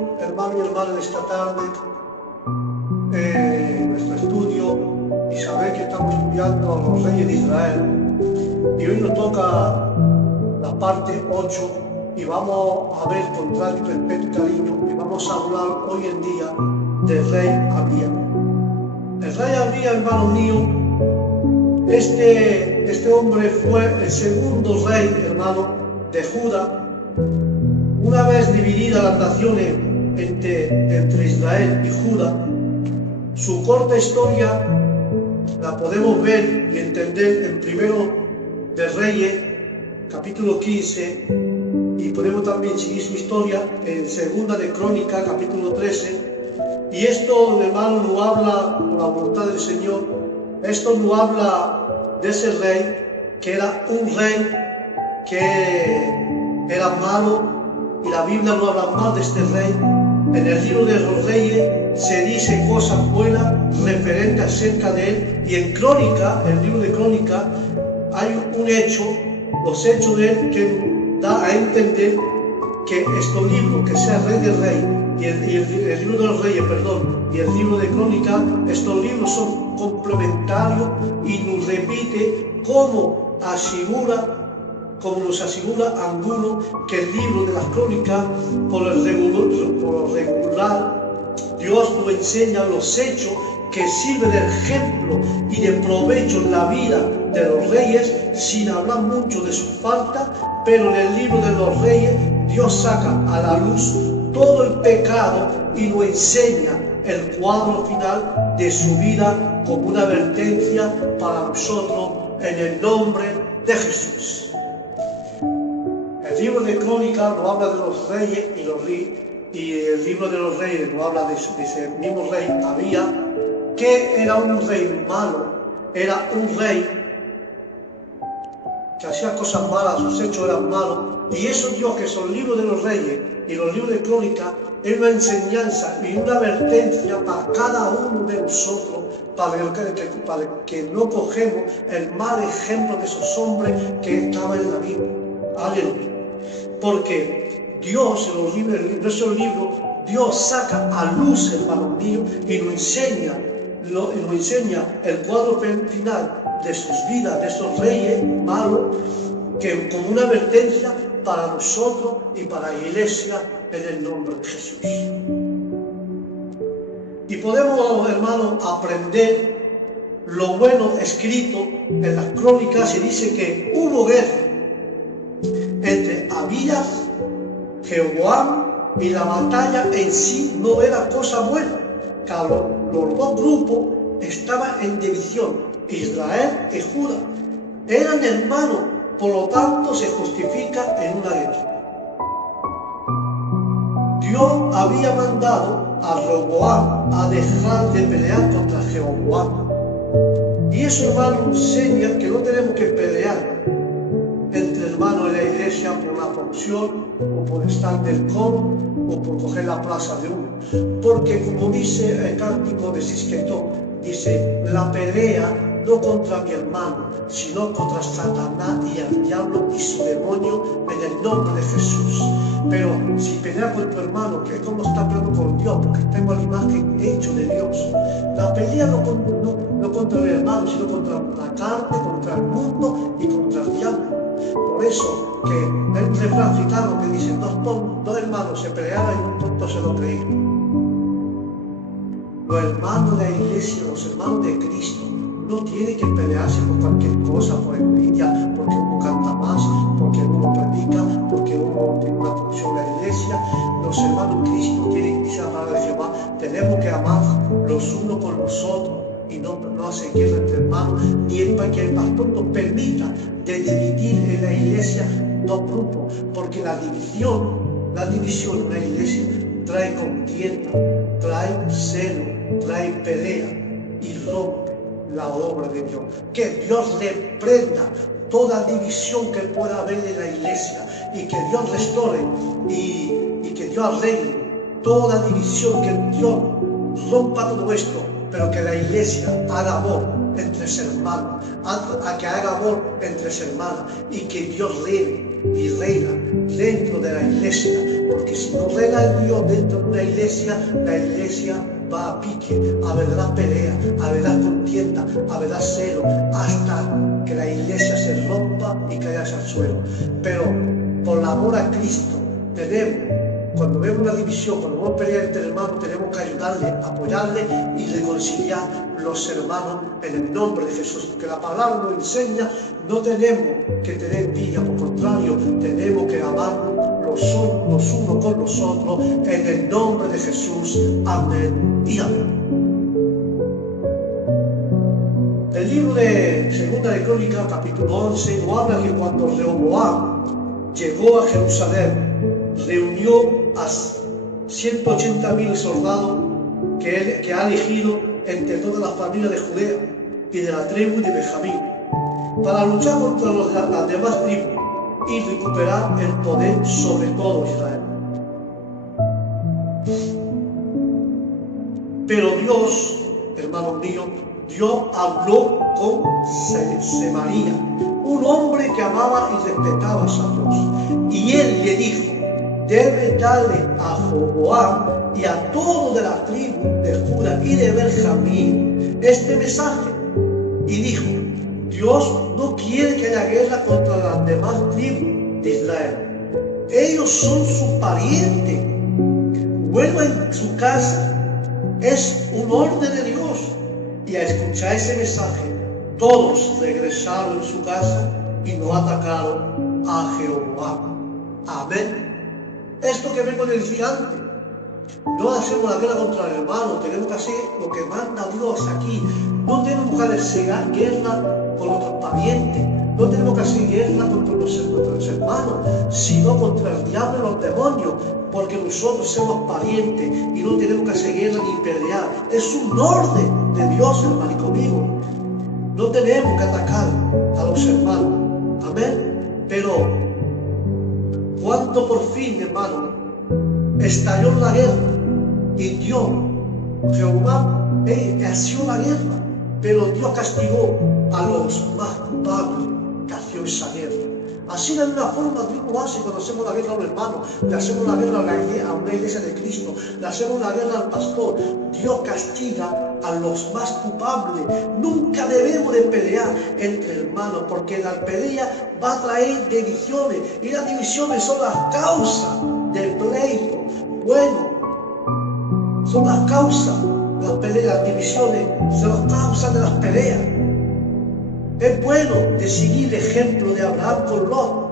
concluido, hermano y hermana, esta tarde nuestro estudio y saber que estamos estudiando a los reyes de Israel. Y hoy nos toca la parte 8 y vamos a ver con trato, respeto y cariño, y vamos a hablar hoy en día del rey Abía. El rey Abía, hermano mío, este hombre fue el segundo rey, hermano, de Judá. Una vez divididas las naciones entre Israel y Judá, su corta historia la podemos ver y entender en Primero de Reyes, capítulo 15, y podemos también seguir su historia en Segunda de Crónicas, capítulo 13. Y esto, hermano, no habla por la voluntad del Señor. Esto no habla de ese rey, que era un rey que era malo, y la Biblia no habla mal de este rey. En el libro de los Reyes se dice cosas buenas referentes acerca de él, y en Crónica, el libro de Crónica, hay un hecho, los hechos de él, que da a entender que estos libros, que sea Rey del Rey y el libro de los Reyes, y el libro de Crónica, estos libros son complementarios y nos repite cómo nos asegura alguno que el libro de las Crónicas, por lo regular, Dios nos enseña los hechos que sirven de ejemplo y de provecho en la vida de los reyes, sin hablar mucho de su falta, pero en el libro de los Reyes Dios saca a la luz todo el pecado y nos enseña el cuadro final de su vida como una advertencia para nosotros en el nombre de Jesús. El libro de Crónicas nos habla de los reyes y el libro de los reyes nos habla de ese mismo rey Abía, que era un rey malo, era un rey que hacía cosas malas, sus hechos eran malos. Y eso Dios, que son libros de los reyes y los libros de Crónicas, es una enseñanza y una advertencia para cada uno de nosotros, para que no cogemos el mal ejemplo de esos hombres que estaban en la Biblia. Aleluya. Porque Dios, en esos libros, Dios saca a luz, hermano mío, y nos enseña el cuadro final de sus vidas, de esos reyes malos, que como una advertencia para nosotros y para la iglesia en el nombre de Jesús. Y podemos, hermanos, aprender lo bueno escrito en las Crónicas. Se dice que hubo guerra entre Abías, Jeroboam, y la batalla en sí no era cosa buena. Los dos grupos estaban en división, Israel y Judá. Eran hermanos, por lo tanto se justifica en una guerra. Dios había mandado a Roboam a dejar de pelear contra Jeroboam. Y eso, hermano, enseña que no tenemos que pelear entre hermanos en la iglesia por una función, o por estar del coro, o por coger la plaza de uno. Porque como dice el cántico de Sisquetón, dice: la pelea no contra mi hermano, sino contra Satanás y el diablo y su demonio, en el nombre de Jesús. Pero si peleas con tu hermano, que es como está peleando con Dios, porque tengo la imagen hecha de Dios. La pelea no contra el hermano, sino contra la carne, contra el mundo y contra el diablo. Por eso que hay un refrán gitano que dice: dos hermanos se pelearon y un tonto se lo creía. Los hermanos de la iglesia, los hermanos de Cristo, no tienen que pelearse por cualquier cosa, por envidia, porque uno canta más, porque uno predica, porque uno tiene una función en la iglesia. Los hermanos de Cristo tienen, dice la palabra de Jehová, tenemos que amar los unos con los otros y no hacer guerra entre hermanos, ni para que el pastor nos permita de dividir en la iglesia dos grupos, porque la división en una iglesia trae contienda, trae celo, trae pelea y rompe la obra de Dios. Que Dios reprenda toda división que pueda haber en la iglesia, y que Dios restaure y que Dios arregle toda división, que Dios rompa todo esto, pero que la iglesia haga amor entre hermanos, que haga amor entre hermanas, y que Dios reine dentro de la iglesia, porque si no reina el Dios dentro de una iglesia, la iglesia va a pique, habrá pelea, habrá contienda, habrá celo, hasta que la iglesia se rompa y caiga al suelo. Pero por el amor a Cristo cuando vemos una división, cuando vemos pelear entre hermanos, tenemos que ayudarle, apoyarle y reconciliar los hermanos en el nombre de Jesús, porque la palabra nos enseña, no tenemos que tener envidia, por contrario, tenemos que amarnos los unos con los otros en el nombre de Jesús. Amén y amén. El libro de Segunda de Crónicas, capítulo 11, nos habla que cuando Rehoboam llegó a Jerusalén, reunió a 180.000 soldados que ha elegido entre todas las familias de Judea y de la tribu de Benjamín para luchar contra las demás tribus y recuperar el poder sobre todo Israel. Pero Dios, hermanos míos, Dios habló con Semaría, un hombre que amaba y respetaba a Dios, y él le dijo: debe darle a Jeroboam y a todo de la tribu de Judá y de Benjamín este mensaje. Y dijo: Dios no quiere que haya guerra contra las demás tribus de Israel. Ellos son sus parientes. Vuelva en su casa. Es un orden de Dios. Y al escuchar ese mensaje, todos regresaron en su casa y no atacaron a Jeroboam. Amén. Esto que vengo a decir antes, no hacemos la guerra contra el hermano, tenemos que hacer lo que manda Dios aquí. No tenemos que hacer guerra con nuestros parientes, no tenemos que hacer guerra contra nuestros hermanos, sino contra el diablo y los demonios, porque nosotros somos parientes y no tenemos que hacer guerra ni pelear. Es un orden de Dios, hermano, y conmigo. No tenemos que atacar a los hermanos. Amén. Pero cuando por fin, hermano, estalló la guerra y Dios, Jehová, hació la guerra, pero Dios castigó a los más culpables que hacían esa guerra. Así de una forma Dios lo hace cuando hacemos la guerra a un hermano, le hacemos la guerra a una iglesia de Cristo, le hacemos la guerra al pastor. Dios castiga a los más culpables. Nunca debemos de pelear entre hermanos, porque la pelea va a traer divisiones, y las divisiones son las causas del pleito. Bueno, son las causas, las peleas, las divisiones son las causas de las peleas. Es bueno de seguir el ejemplo de Abraham con Lot.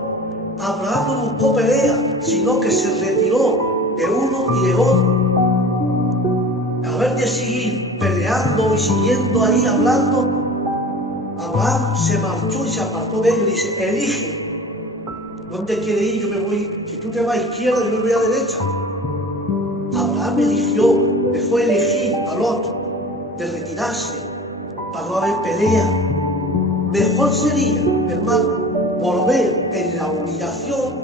Abraham no buscó pelea, sino que se retiró de uno y de otro. A ver, de seguir peleando y siguiendo ahí hablando, Abraham se marchó y se apartó de ellos y dice: elige, ¿dónde quiere ir? Yo me voy. Si tú te vas a izquierda, yo me voy a derecha. Abraham eligió, dejó elegir a Lot de retirarse para no haber pelea. Mejor sería, hermano, volver en la humillación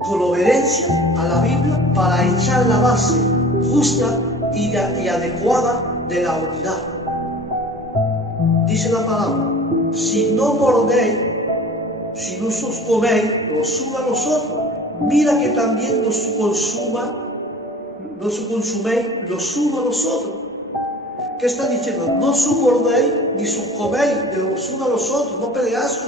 con obediencia a la Biblia para echar la base justa y adecuada de la unidad. Dice la palabra: si no mordéis, si no os coméis los unos a los otros, mira que también no se consuméis los unos a los otros. ¿Qué está diciendo? No mordéis ni coméis de los unos a los otros, no peleáis,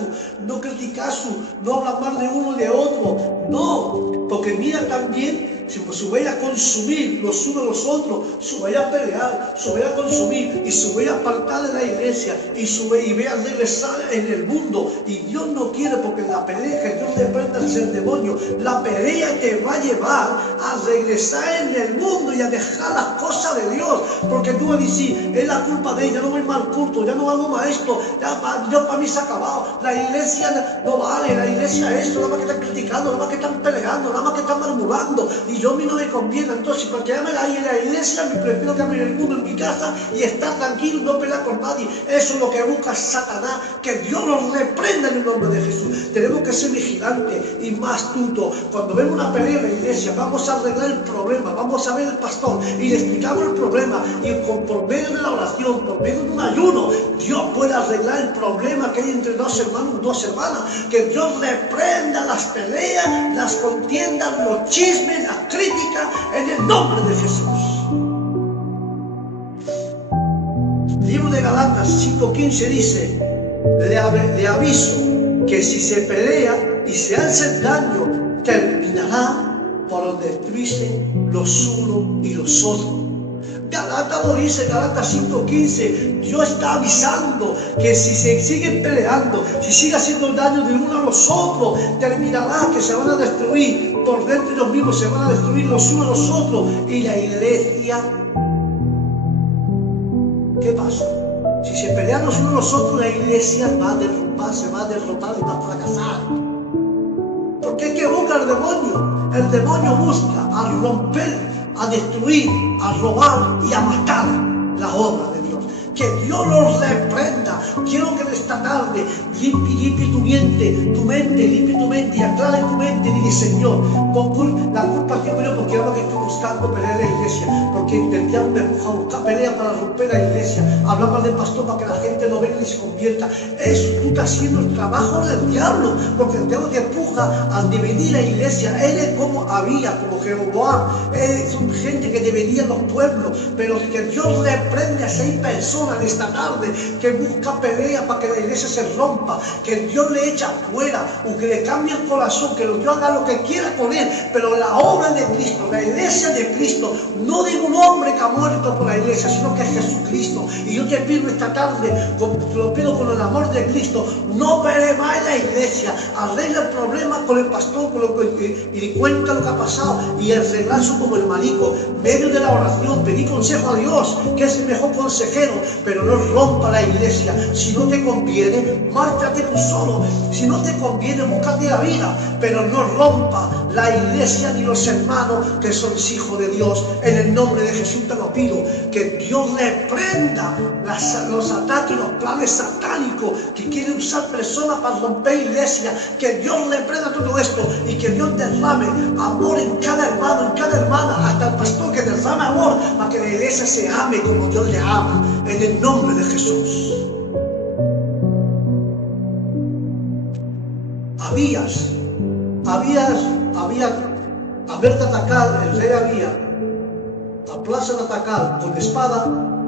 no criticáis, no hablas mal de uno y de otro. No, porque mira también, si vais a consumir los unos a los otros, si vais a pelear, si vais a consumir y si vais a apartar de la iglesia y vais a regresar en el mundo. Y Dios no quiere, porque la pelea que Dios le prenda al ser demonio, la pelea te va a llevar a regresar en el mundo y a dejar las cosas de Dios, porque tú vas a decir: es la culpa de ella, no voy mal culto, ya no hago maestro, ya Dios para mí se ha acabado, la iglesia no vale, la iglesia esto, nada más que están criticando, nada más que están peleando, nada más que están murmurando, y yo a mí no me conviene. Entonces, para quedarme ahí en la iglesia, me prefiero quedarme en el mundo, en mi casa, y estar tranquilo y no pelear con nadie. Eso es lo que busca Satanás, que Dios nos reprenda en el nombre de Jesús. Tenemos que ser vigilantes y más astutos. Cuando vemos una pelea en la iglesia, vamos a arreglar el problema, vamos a ver al pastor y le explicamos el problema, y por medio de la oración, por medio de un ayuno, Dios puede arreglar el problema que hay entre dos hermanos y dos hermanas. Que Dios reprenda las peleas peleas, las contiendas, los chismes, las críticas, en el nombre de Jesús. Libro de Galatas 5:15 dice: le aviso que si se pelea y se hace daño, terminará por destruirse los unos y los otros. Galatas lo dice, Galatas 5:15. Dios está avisando que si se siguen peleando, si sigue haciendo daño de uno a los otros, terminará que se van a destruir por dentro de ellos mismos, se van a destruir los unos a los otros. Y la iglesia, ¿qué pasa? Si se pelean los unos a los otros, la iglesia va a derrumbar, se va a derrotar y va a fracasar. Porque es que busca el demonio. El demonio busca a romper, a destruir, a robar y a matar la obra de Dios. Que Dios los reprenda. Quiero que esta tarde limpie tu mente, limpie tu mente y aclare tu mente. Dile: Señor, la culpa que yo, porque ahora que estoy buscando pelear en la iglesia, porque el diablo me empuja a buscar pelea para romper la iglesia, hablar mal del pastor para que la gente no venga y se convierta. Eso tú estás haciendo el trabajo del diablo, porque el diablo te empuja a dividir la iglesia. Él es como Jeroboam. Son gente que dividía los pueblos, pero que Dios reprende a 6 personas en esta tarde que busca pelea para que la iglesia se rompa, que Dios le echa fuera o que le cambie el corazón, que Dios haga lo que quiera con él, pero la obra de Cristo, la iglesia de Cristo, no de un hombre que ha muerto por la iglesia, sino que es Jesucristo. Y yo te pido esta tarde, lo pido con el amor de Cristo, no pelee más en la iglesia, arregla el problema con el pastor, y cuenta lo que ha pasado y arreglarlo como el marico, medio de la oración, pedí consejo a Dios, que es el mejor consejero, pero no rompa la iglesia. Si no te conviene, márchate tú solo. Si no te conviene, búscate la vida, pero no rompa la iglesia ni los hermanos que son hijos de Dios. En el nombre de Jesús te lo pido, que Dios reprenda los ataques y los planes satánicos que quieren usar personas para romper iglesia. Que Dios reprenda todo esto y que Dios derrame amor en cada hermano, en cada hermana, hasta el pastor, que derrame amor para que la iglesia se ame como Dios le ama, en el nombre de Jesús. Abías de atacar, el rey Abías, a plaza de atacar con espada,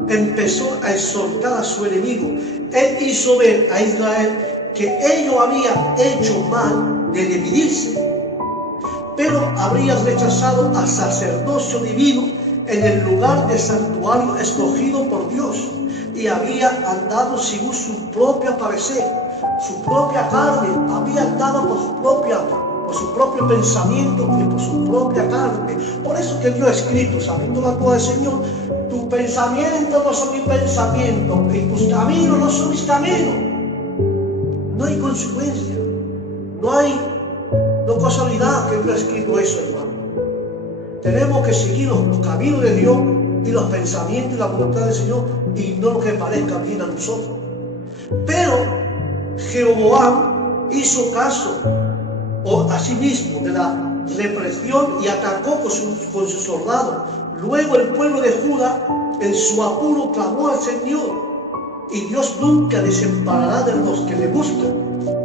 empezó a exhortar a su enemigo. Él hizo ver a Israel que ellos habían hecho mal de dividirse, pero habrían rechazado al sacerdocio divino en el lugar de santuario escogido por Dios, y había andado según su propio parecer, su propia carne, había andado por su propio pensamiento y por su propia carne. Por eso que Dios ha escrito, sabiendo la cosa del Señor: tus pensamientos no son mis pensamientos y tus caminos no son mis caminos. No hay consecuencia, no casualidad que Dios ha escrito eso, hermano. Tenemos que seguir los caminos de Dios y los pensamientos y la voluntad del Señor, y no lo que parezca bien a nosotros. Pero Jeroboam hizo caso a sí mismo de la represión y atacó con sus soldados. Luego el pueblo de Judá, en su apuro, clamó al Señor, y Dios nunca desamparará de los que le buscan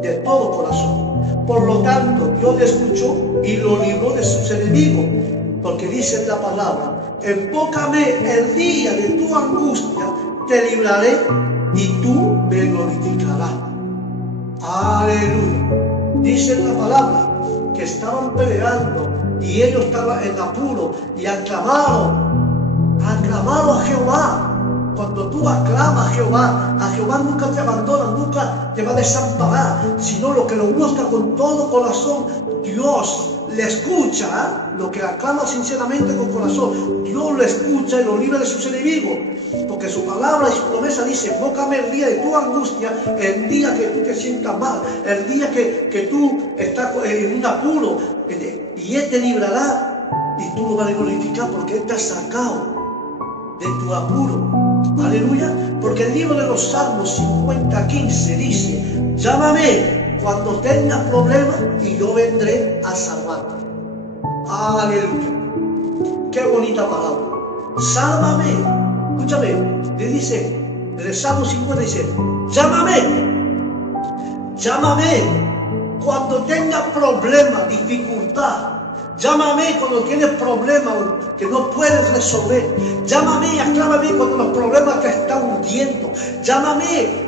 de todo corazón. Por lo tanto, Dios le escuchó y lo libró de sus enemigos, porque dice la palabra: enfócame el día de tu angustia, te libraré y tú me glorificarás. Aleluya. Dice la palabra que estaban peleando y ellos estaban en apuro y aclamaron a Jehová. Cuando tú aclamas a Jehová nunca te abandona, nunca te va a desamparar, sino lo que lo busca con todo corazón. Dios le escucha, lo que aclama sinceramente con corazón, Dios lo escucha y lo libra de sus enemigos, porque su palabra y su promesa dice: enfócame el día de tu angustia, el día que tú te sientas mal, el día que tú estás en un apuro, y Él te librará y tú lo vas a glorificar, porque Él te ha sacado de tu apuro. Aleluya. Porque el libro de los Salmos 50:15 dice: llámame cuando tengas problemas y yo vendré a salvarte. Aleluya. Qué bonita palabra. Sálvame. Escúchame, le dice, el Salmo 50 dice: llámame Cuando tengas problemas, dificultad, llámame cuando tienes problemas que no puedes resolver. Llámame y aclárame cuando los problemas te están hundiendo. Llámame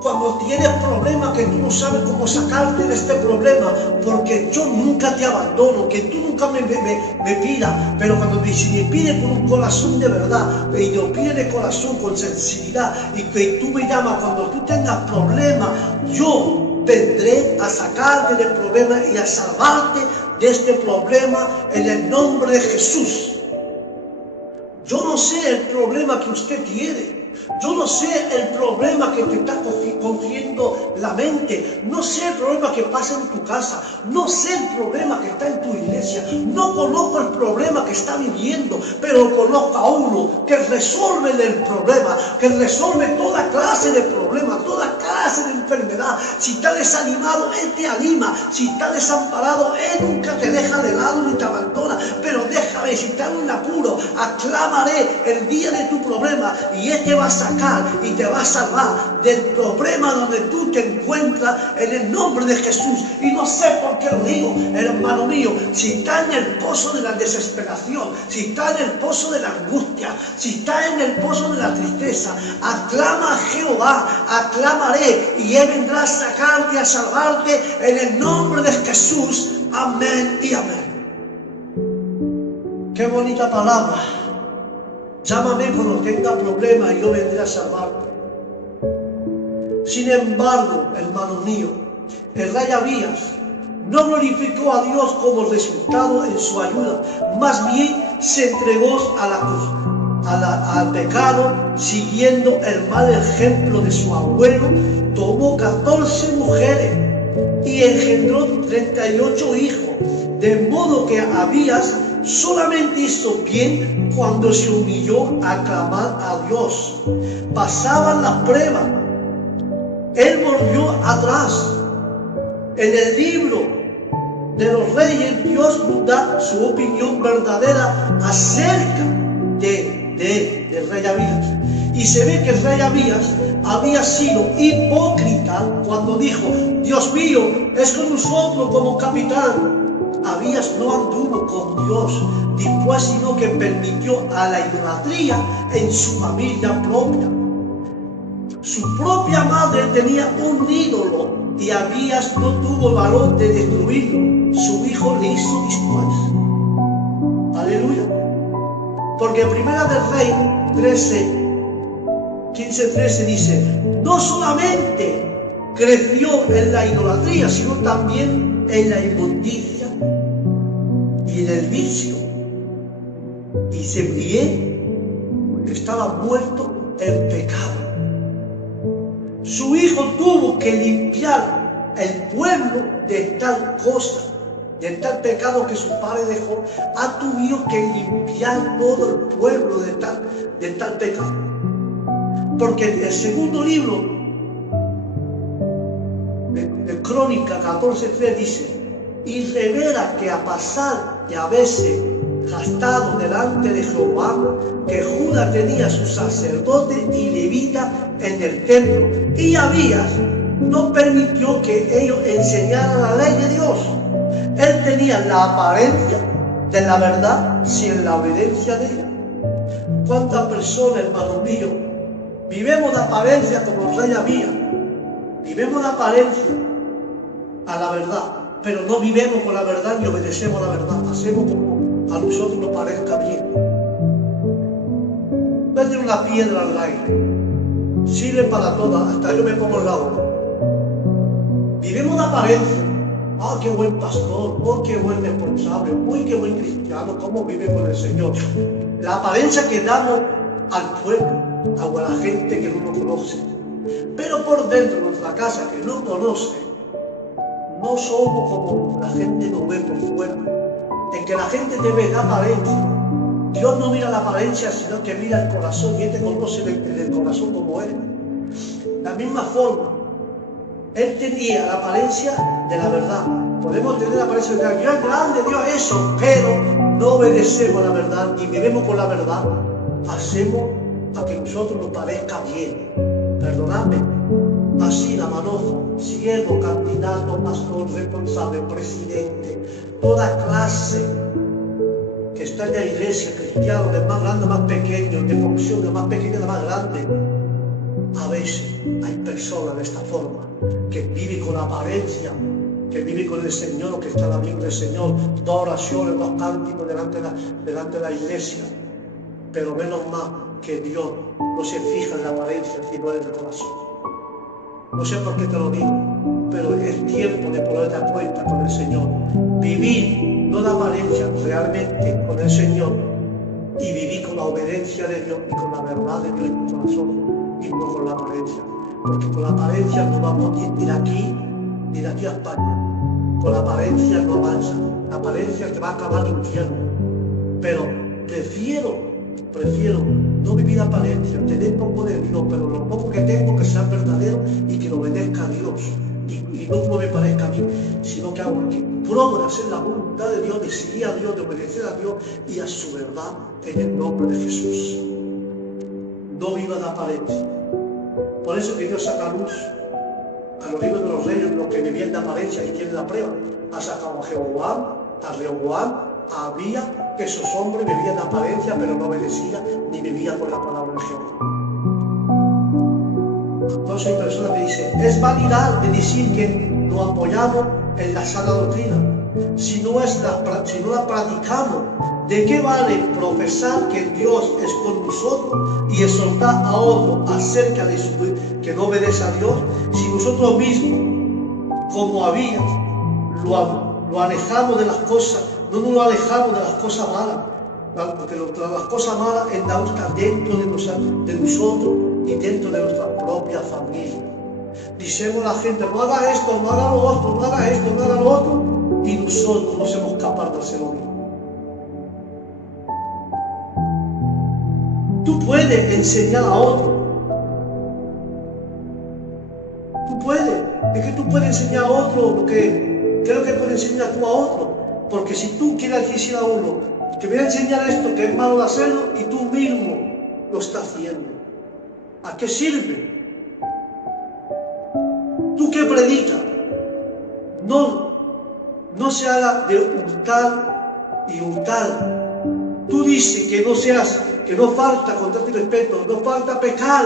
cuando tienes problemas que tú no sabes cómo sacarte de este problema, porque yo nunca te abandono, que tú nunca me pidas, pero cuando si me pides con un corazón de verdad, y lo pides de corazón con sensibilidad, y que tú me llamas cuando tú tengas problemas, yo vendré a sacarte del problema y a salvarte de este problema en el nombre de Jesús. Yo no sé el problema que usted tiene. Yo no sé el problema que te está confiando la mente. No sé el problema que pasa en tu casa. No sé el problema que está en tu iglesia. No conozco el problema que está viviendo. Pero conozco a uno que resuelve el problema. Que resuelve toda clase de problemas. Toda clase de enfermedad. Si está desanimado, Él te anima. Si está desamparado, Él nunca te deja de lado ni te abandona. Pero déjame, si está en un apuro, aclamaré el día de tu problema. Y Él te va a sacar y te va a salvar del problema donde tú te encuentras en el nombre de Jesús. Y no sé por qué lo digo, hermano mío. Si está en el pozo de la desesperación, si está en el pozo de la angustia, si está en el pozo de la tristeza, aclama a Jehová, aclamaré y Él vendrá a sacarte, a salvarte en el nombre de Jesús. Amén y amén. Qué bonita palabra. Llámame cuando tenga problemas y yo vendré a salvarte. Sin embargo, hermano mío, el rey Abías no glorificó a Dios como resultado en su ayuda. Más bien se entregó al pecado, siguiendo el mal ejemplo de su abuelo. Tomó 14 mujeres y engendró 38 hijos. De modo que Abías solamente hizo bien cuando se humilló a clamar a Dios. Pasaban las pruebas. Él volvió atrás. En el libro de los reyes, Dios nos da su opinión verdadera acerca del rey Abías. Y se ve que el rey Abías había sido hipócrita cuando dijo: Dios mío, es con nosotros como capitán. Abías no anduvo con Dios después, sino que permitió a la idolatría en su familia propia. Su propia madre tenía un ídolo y Abías no tuvo el valor de destruirlo. Su hijo le hizo después. Aleluya. Porque en Primera del Rey 15:13 dice: no solamente creció en la idolatría, sino también en la inmundicia y en el vicio. Y él estaba muerto en pecado. Su hijo tuvo que limpiar el pueblo de tal cosa, de tal pecado que su padre dejó. Ha tenido que limpiar todo el pueblo de tal pecado. Porque en el segundo libro de Crónica 14:3 dice: y revela que a pasar de haberse gastado delante de Jehová, que Judá tenía sus sacerdotes y levitas en el templo, y Abías no permitió que ellos enseñaran la ley de Dios. Él tenía la apariencia de la verdad sin la obediencia de ella. ¿Cuántas personas, hermano mío, vivimos de apariencia como el rey Abías? Vivimos de apariencia a la verdad, pero no vivimos con la verdad ni obedecemos la verdad. Hacemos como a nosotros nos parezca bien. Vete una piedra al aire, sirve para todas, hasta yo me pongo al lado. Vivimos de apariencia. Ah, qué buen pastor, oh, qué buen responsable, uy, qué buen cristiano, cómo vive con el Señor. La apariencia que damos al pueblo, a la gente que no nos conoce. Pero por dentro de nuestra casa, que no conoce, no somos como la gente nos ve por fuera. En que la gente te ve la apariencia. Dios no mira la apariencia, sino que mira el corazón, y Él te conoce el corazón como Él. De la misma forma, Él tenía la apariencia de la verdad. Podemos tener la apariencia de Dios es grande, Dios es eso, pero no obedecemos la verdad y vivimos con la verdad. Hacemos a que nosotros nos parezca bien. Perdonadme, así la Manojo, ciego, candidato, pastor, responsable, presidente, toda clase que está en la iglesia, cristiano, de más grande a más pequeño, de función de más pequeña a más grande. A veces hay personas de esta forma que viven con apariencia, que viven con el Señor, que están amigos del Señor, dos oraciones, dos cánticos delante de la iglesia, pero menos mal que Dios no se fija en la apariencia, sino en el corazón. No sé por qué te lo digo, pero es tiempo de ponerte a cuenta con el Señor. Vivir, no la apariencia, realmente con el Señor, y vivir con la obediencia de Dios y con la verdad de Dios en tu corazón, y no con la apariencia. Porque con la apariencia no vamos ni de aquí a España. Con la apariencia no avanza. La apariencia te va a acabar en el infierno. Pero prefiero no vivir apariencia, tener poco de Dios, pero lo poco que tengo que sea verdadero y que lo obedezca a Dios. Y no como me parezca a mí, sino que hago que procure hacer la voluntad de Dios, de seguir a Dios, de obedecer a Dios y a su verdad en el nombre de Jesús. No viva de apariencia. Por eso que Dios saca luz a los libros de los reyes, los que vivían de apariencia y tienen la prueba. Ha sacado a Jeroboam, a Abía, que esos hombres vivían de apariencia, pero no obedecían ni vivían por la palabra de Jehová. Entonces hay personas que dicen, es vanidad de decir que nos apoyamos en la sana doctrina. Si no la practicamos, ¿de qué vale profesar que Dios es con nosotros y exhortar a otro acerca de que no obedece a Dios, si nosotros mismos, como había, lo alejamos de las cosas, no nos alejamos de las cosas malas? Porque las cosas malas están dentro de nosotros y dentro de nuestra propia familia. Dicemos a la gente, no haga esto, no haga lo otro, no haga esto, no haga lo otro, y nosotros no somos capaces de hacer lo mismo. Tú puedes enseñar a otro. Tú puedes. Es que tú puedes enseñar a otro ¿qué es lo que puedes enseñar tú a otro? Porque si tú quieres decir a uno, te voy a enseñar esto que es malo de hacerlo, y tú mismo lo estás haciendo, ¿a qué sirve? Tú que predicas, no se haga de hurtar y hurtar. Tú dices que no falta contra ti respeto, no falta pecar,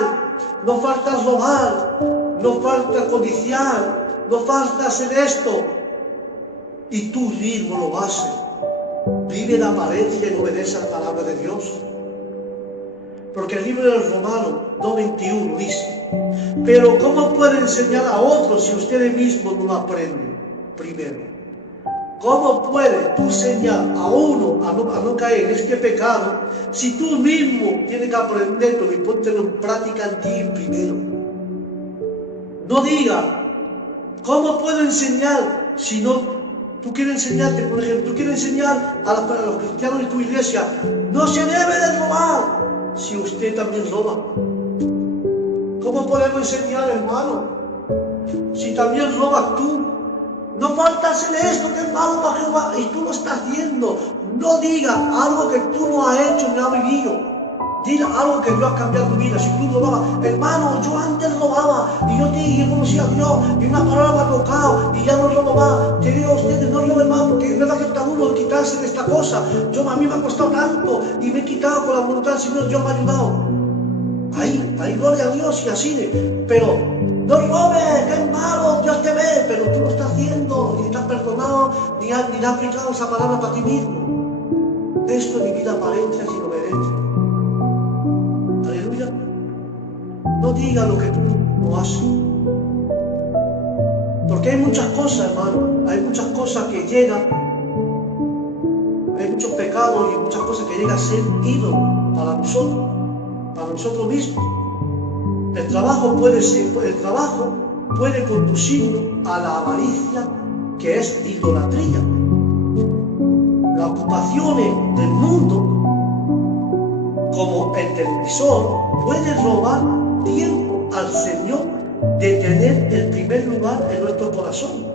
no falta robar, no falta codiciar, no falta hacer esto, y tú mismo lo haces. Vive la apariencia y obedece a la palabra de Dios. Porque el libro de los Romanos 2:21 dice, pero ¿cómo puede enseñar a otros si ustedes mismos no lo aprenden primero? ¿Cómo puedes tú enseñar a uno a no caer en este pecado si tú mismo tienes que aprenderlo y ponértelo en práctica en ti primero? No diga, ¿cómo puedo enseñar si no? Tú quieres enseñarte, por ejemplo, tú quieres enseñar a los cristianos de tu iglesia, no se debe de robar, si usted también roba. ¿Cómo podemos enseñar, hermano, si también robas tú? No falta hacer esto que es malo para Jehová y tú lo estás haciendo. No digas algo que tú no has hecho ni has vivido. Diga algo que Dios ha cambiado tu vida. Si tú robabas, hermano, yo antes robaba y yo conocía a Dios y una palabra me ha tocado y ya no robo más. Te digo a ustedes, no roben más, porque es verdad que está duro quitarse de esta cosa. A mí me ha costado tanto y me he quitado con la voluntad del Señor, Dios me ha ayudado. Ahí gloria a Dios y así, pero no robes, que es malo, Dios te ve, pero tú lo estás haciendo, ni estás perdonado, ni has aplicado esa palabra para ti mismo. Esto es vivir apariencia sin obediencia. Aleluya. No diga lo que tú no haces. Porque hay muchas cosas, hermano, hay muchas cosas que llegan, hay muchos pecados y muchas cosas que llegan a ser ídolos para nosotros mismos. El trabajo puede conducirnos a la avaricia, que es idolatría. Las ocupaciones del mundo, como el televisor, puede robar tiempo al Señor de tener el primer lugar en nuestro corazón.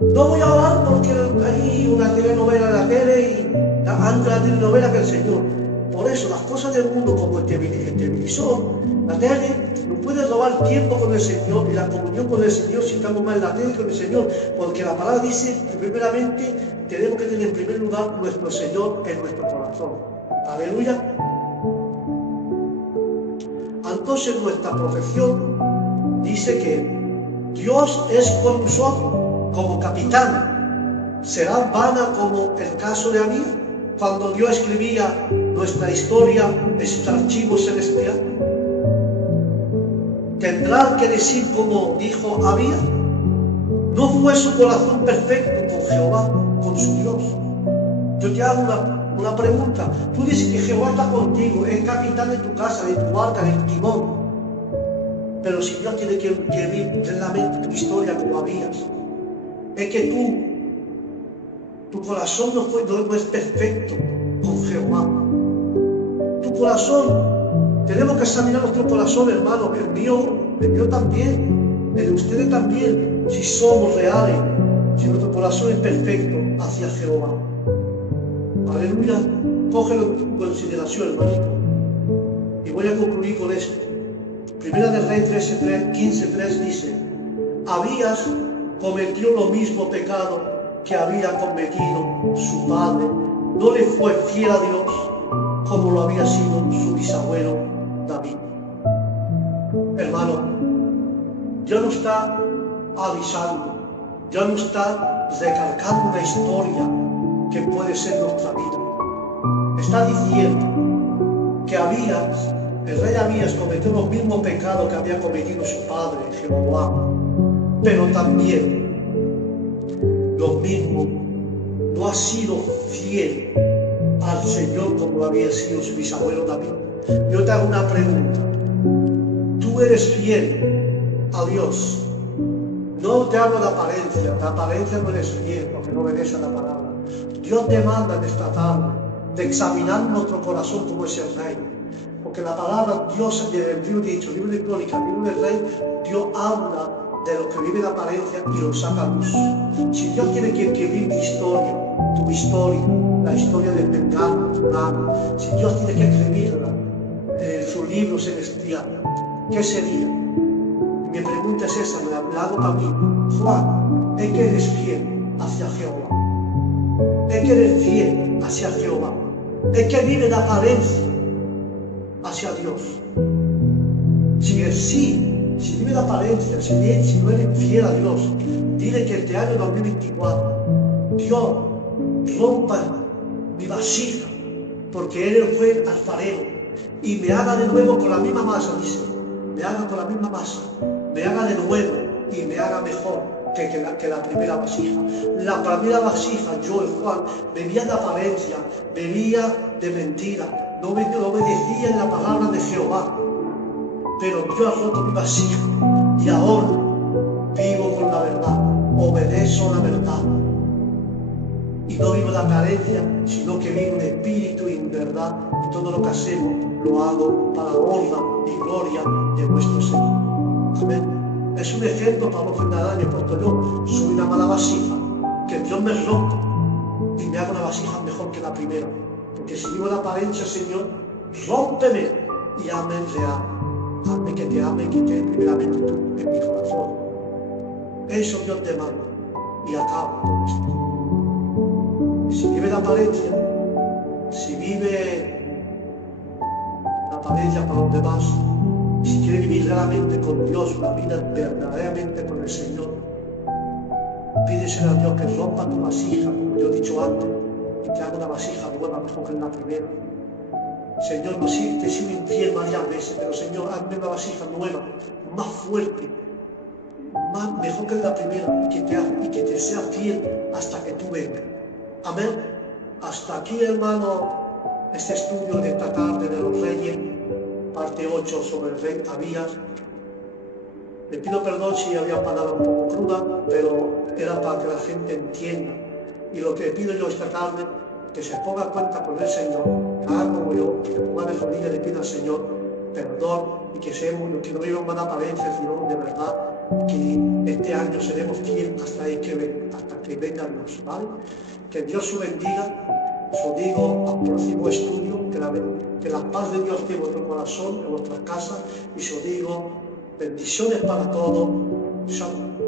No voy a hablar porque hay una telenovela en la tele y antes de la telenovela que el Señor. Por eso las cosas del mundo, como el televisor, la tele, nos puede robar tiempo con el Señor y la comunión con el Señor si estamos más en la tele con el Señor, porque la palabra dice que primeramente tenemos que tener en primer lugar nuestro Señor en nuestro corazón. Aleluya. Entonces nuestra profesión dice que Dios es con nosotros como capitán. ¿Será vana como el caso de Abías cuando Dios escribía nuestra historia en sus archivos celestiales? ¿Tendrá que decir como dijo Abías? ¿No fue su corazón perfecto con Jehová, con su Dios? Yo te hago una pregunta. Tú dices que Jehová está contigo, es capitán de tu casa, de tu barca, de tu timón. Pero si Dios tiene que escribir realmente tu historia como Abías, es que tu corazón no es perfecto con Jehová. Tu corazón, tenemos que examinar nuestro corazón, hermano, el mío también, el de ustedes también, si somos reales, si nuestro corazón es perfecto hacia Jehová. Aleluya, cógelo en consideración, hermanito. Y voy a concluir con esto. Primera de Reyes 15:3 dice: Abías cometió lo mismo pecado que había cometido su padre. No le fue fiel a Dios como lo había sido su bisabuelo David. Hermano, Dios nos está avisando, Dios nos está recargando una historia que puede ser nuestra vida. Está diciendo que el rey Abías cometió los mismos pecados que había cometido su padre, Jeroboam, pero también lo mismo, no ha sido fiel al Señor como lo había sido su bisabuelo David. Yo te hago una pregunta. ¿Tú eres fiel a Dios? No te hablo de apariencia, de apariencia no eres fiel porque no obedeces a la palabra. Dios te manda en esta tarde de examinar nuestro corazón como es el rey. Porque la palabra Dios, en el libro dicho, libro de Crónicas, libro del Rey, Dios habla de los que viven de apariencia y los saca a luz. Si Dios tiene que escribir tu historia, la historia del pecado, si Dios tiene que escribirla en su libro celestial, ¿qué sería? Mi pregunta es esa, me la hago para mí. Juan, ¿es que eres fiel hacia Jehová? ¿Es que eres fiel hacia Jehová? ¿Es que vive de apariencia hacia Dios? Si es sí, si vive de apariencia, si no eres fiel a Dios, dile que este año 2024 Dios rompa mi vasija, porque Él fue alfarero, y me haga de nuevo con la misma masa, dice, me haga con la misma masa, me haga de nuevo y me haga mejor que la primera vasija. La primera vasija, yo, el Juan, bebía de apariencia, bebía de mentira, no obedecía en la palabra de Jehová, pero Dios ha roto mi vasija y ahora vivo con la verdad, obedezco la verdad y no vivo de apariencia, sino que vivo en espíritu y en verdad, y todo lo que hacemos lo hago para la honra y gloria de nuestro Señor. Amén. Es un ejemplo para no ofender a nadie, porque yo soy una mala vasija, que Dios me rompe y me haga una vasija mejor que la primera. Porque si vivo de apariencia, Señor, rómpeme y hazme real. Hazme que te ame y que te primeramente tú en mi corazón. Eso Dios te manda y acaba con esto. Si vive de apariencia, si vive de apariencia para los demás, si quiere vivir realmente con Dios, una vida verdaderamente con el Señor, pídeselo a Dios que rompa tu vasija, como yo he dicho antes, y te haga una vasija nueva mejor que la primera. Señor, no te he sido infiel varias veces, pero Señor, hazme una vasija nueva, más fuerte, mejor que la primera, y que te sea fiel hasta que tú vengas. Amén. Hasta aquí, hermano, este estudio de esta tarde de los reyes, parte 8 sobre el rey Abías. Le pido perdón si había palabras un poco crudas, pero era para que la gente entienda. Y lo que le pido yo esta tarde, que se ponga a cuenta con el Señor, que haga como yo, que ponga de rodillas y le pida al Señor perdón, y que no vivamos mala apariencia, sino de verdad, que este año seremos fieles hasta que venga Dios, ¿vale? Que Dios os bendiga Os digo al próximo estudio que la paz de Dios esté en vuestro corazón, en vuestra casa, y os digo bendiciones para todos. Shalom.